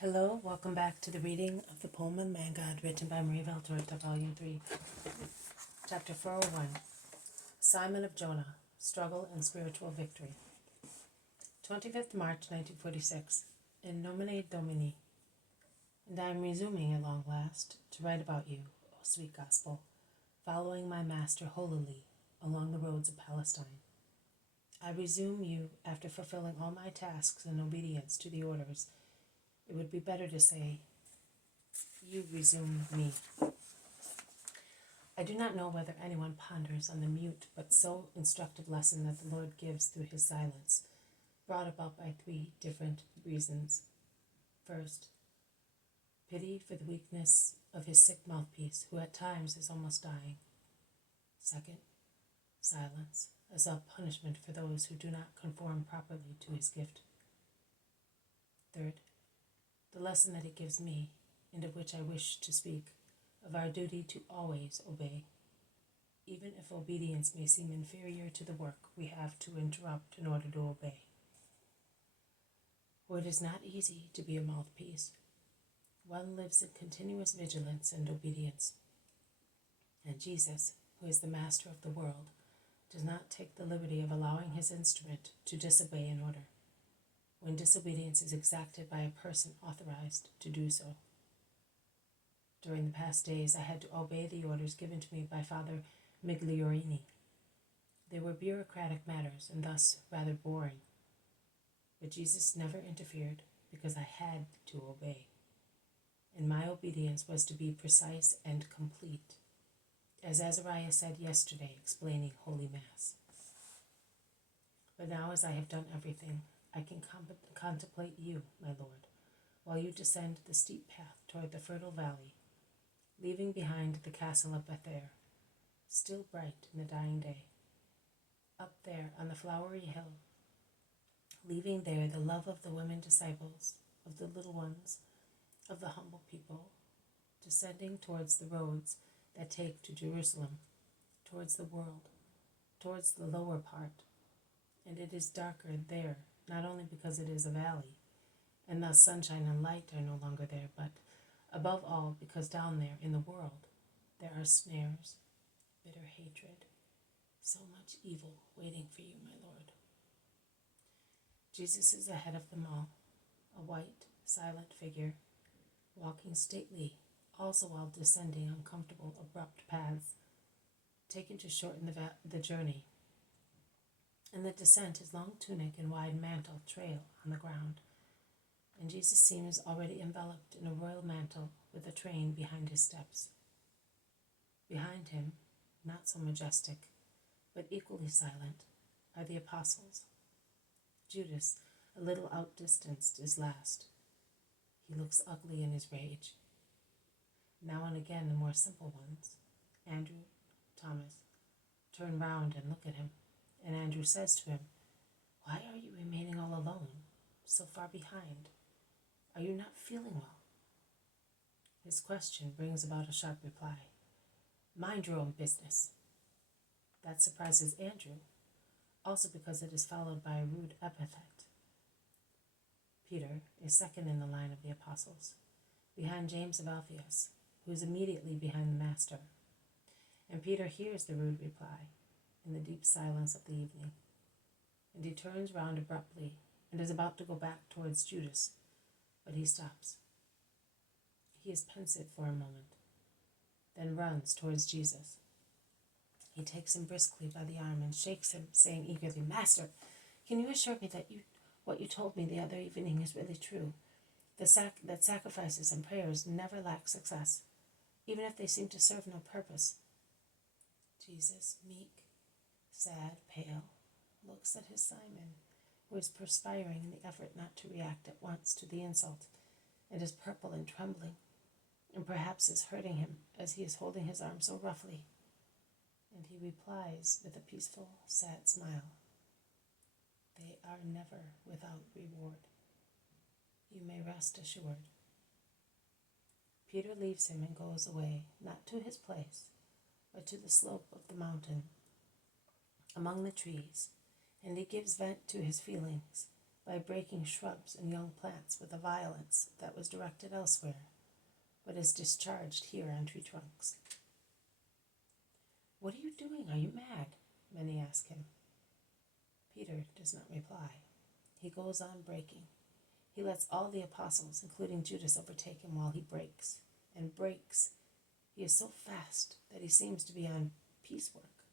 Hello, welcome back to the reading of the poem of Man God, written by Marie Valtorta, Volume 3, Chapter 401, Simon of Jonah, Struggle and Spiritual Victory. 25th March 1946, In nomine Domini. And I am resuming at long last to write about you, O sweet gospel, following my master holily along the roads of Palestine. I resume you after fulfilling all my tasks in obedience to the orders. It would be better to say, you resume me. I do not know whether anyone ponders on the mute but so instructive lesson that the Lord gives through his silence, brought about by 3 different reasons. First, pity for the weakness of his sick mouthpiece, who at times is almost dying. Second, silence, as a punishment for those who do not conform properly to his gift. Third, the lesson that it gives me, and of which I wish to speak, of our duty to always obey, even if obedience may seem inferior to the work we have to interrupt in order to obey. For it is not easy to be a mouthpiece. One lives in continuous vigilance and obedience. And Jesus, who is the master of the world, does not take the liberty of allowing his instrument to disobey an order, when disobedience is exacted by a person authorized to do so. During the past days, I had to obey the orders given to me by Father Migliorini. They were bureaucratic matters and thus rather boring. But Jesus never interfered because I had to obey. And my obedience was to be precise and complete, as Azariah said yesterday, explaining Holy Mass. But now, as I have done everything, I can contemplate you, my Lord, while you descend the steep path toward the fertile valley, leaving behind the castle of Bether, still bright in the dying day. Up there on the flowery hill, leaving there the love of the women disciples, of the little ones, of the humble people, descending towards the roads that take to Jerusalem, towards the world, towards the lower part. And it is darker there, not only because it is a valley, and thus sunshine and light are no longer there, but above all because down there in the world there are snares, bitter hatred, so much evil waiting for you, my Lord. Jesus is ahead of them all, a white, silent figure, walking stately, also while descending uncomfortable, abrupt paths, taken to shorten the journey. In the descent, his long tunic and wide mantle trail on the ground, and Jesus seems already enveloped in a royal mantle with a train behind his steps. Behind him, not so majestic, but equally silent, are the apostles. Judas, a little outdistanced, is last. He looks ugly in his rage. Now and again the more simple ones, Andrew, Thomas, turn round and look at him, and Andrew says to him, "Why are you remaining all alone, so far behind? Are you not feeling well?" His question brings about a sharp reply. "Mind your own business." That surprises Andrew, also because it is followed by a rude epithet. Peter is second in the line of the apostles, behind James of Alphaeus, who is immediately behind the Master. And Peter hears the rude reply in the deep silence of the evening, and he turns round abruptly and is about to go back towards Judas, but he stops. He is pensive for a moment, then runs towards Jesus. He takes him briskly by the arm and shakes him, saying eagerly, "Master, can you assure me that what you told me the other evening is really true? That sacrifices and prayers never lack success, even if they seem to serve no purpose." Jesus, meek, sad, pale, looks at his Simon, who is perspiring in the effort not to react at once to the insult, and is purple and trembling, and perhaps is hurting him as he is holding his arm so roughly. And he replies with a peaceful, sad smile, "They are never without reward. You may rest assured." Peter leaves him and goes away, not to his place, but to the slope of the mountain, among the trees, and he gives vent to his feelings by breaking shrubs and young plants with a violence that was directed elsewhere, but is discharged here on tree trunks. "What are you doing? Are you mad?" many ask him. Peter does not reply. He goes on breaking. He lets all the apostles, including Judas, overtake him while he breaks, and breaks. He is so fast that he seems to be on piecework.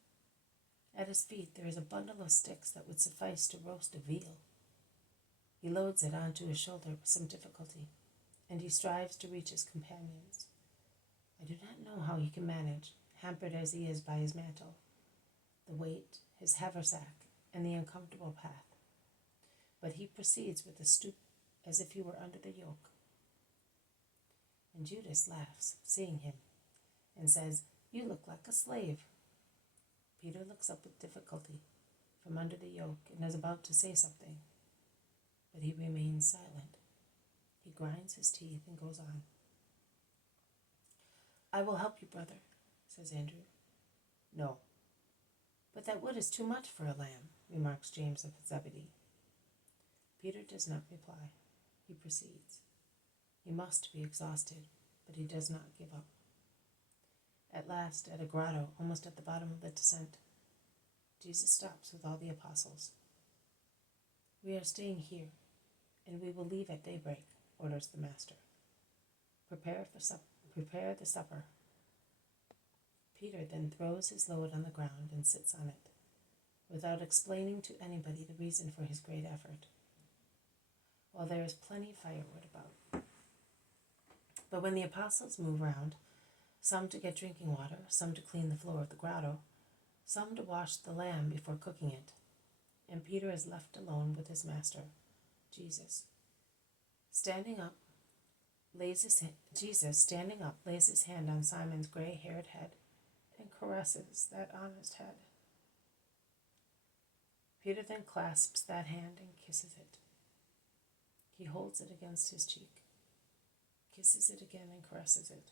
At his feet there is a bundle of sticks that would suffice to roast a veal. He loads it onto his shoulder with some difficulty, and he strives to reach his companions. I do not know how he can manage, hampered as he is by his mantle, the weight, his haversack, and the uncomfortable path. But he proceeds with a stoop as if he were under the yoke. And Judas laughs, seeing him, and says, "You look like a slave." Peter looks up with difficulty from under the yoke and is about to say something, but he remains silent. He grinds his teeth and goes on. "I will help you, brother," says Andrew. "No." "But that wood is too much for a lamb," remarks James of Zebedee. Peter does not reply. He proceeds. He must be exhausted, but he does not give up. At last, at a grotto, almost at the bottom of the descent, Jesus stops with all the apostles. "We are staying here, and we will leave at daybreak," orders the master. Prepare the supper." Peter then throws his load on the ground and sits on it, without explaining to anybody the reason for his great effort. Well, there is plenty of firewood about. But when the apostles move round, some to get drinking water, some to clean the floor of the grotto, some to wash the lamb before cooking it, and Peter is left alone with his master, Jesus. Jesus, standing up, lays his hand on Simon's gray-haired head and caresses that honest head. Peter then clasps that hand and kisses it. He holds it against his cheek, kisses it again and caresses it.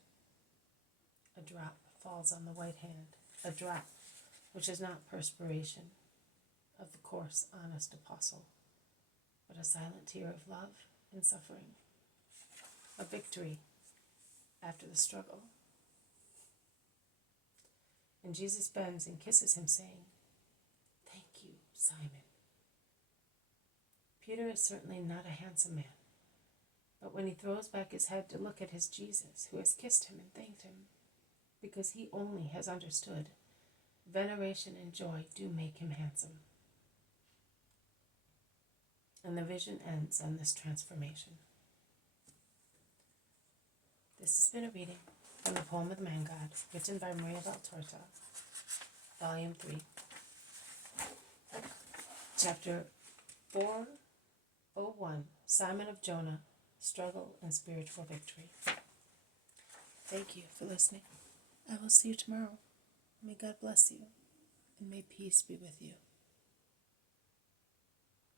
A drop falls on the white hand, a drop which is not perspiration of the coarse, honest apostle, but a silent tear of love and suffering, a victory after the struggle. And Jesus bends and kisses him, saying, "Thank you, Simon." Peter is certainly not a handsome man, but when he throws back his head to look at his Jesus, who has kissed him and thanked him, because he only has understood, veneration and joy do make him handsome. And the vision ends on this transformation. This has been a reading from the poem of the Man God, written by Maria Valtorta, Volume 3, Chapter 401, Simon of Jonah, Struggle and Spiritual Victory. Thank you for listening. I will see you tomorrow. May God bless you, and may peace be with you.